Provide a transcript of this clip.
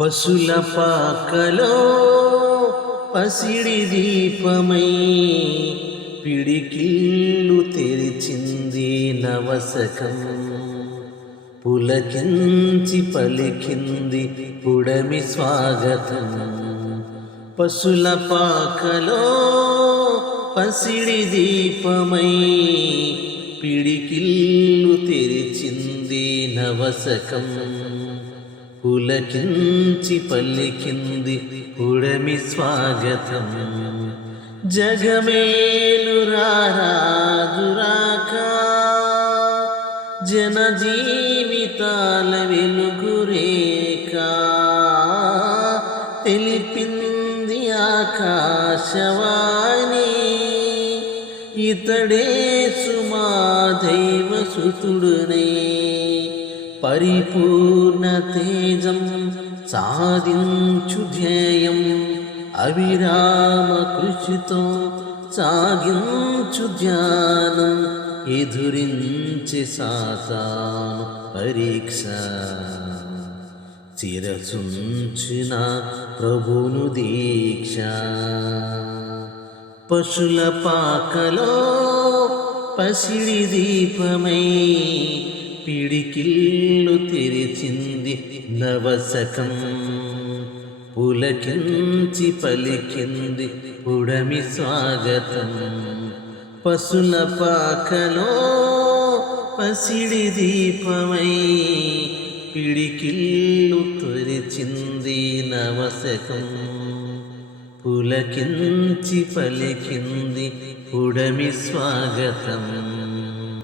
పశుల పాకలో పసిడి దీపమై పిడికిళ్ళు తెరిచింది నవసకం. పులకించి పలికింది పుడమి స్వాగతం. పశుల పాకలో పసిడి దీపమై పిడికిళ్ళు తెరిచింది నవసకం. పులకించి పలికింది పుడమి స్వాగతం. జగమేలు రారాజురాక జన జీవితాల వెలుగురేక తెలిపింది ఆకాశవాణి. ఇతడే సుమా దైవ సుతుడునే పరిపూర్ణ తేజం సాధించు ధ్యేయం. అవిరామ కృషితో సాగించు ధ్యానం ఎదురించి సాతాను పరీక్ష. శిరసుంచిన ప్రభును దీక్ష. పశుల పాకలో పసిడి దీపమై పిడికిళ్ళు తెరిచింది నవసకం. పులకించి పలికింది పుడమి స్వాగతం. పశుల పాకలో పసిడి దీపమై పిడికిళ్ళు తెరిచింది నవసకం. పులకించి పలికింది పుడమి స్వాగతం.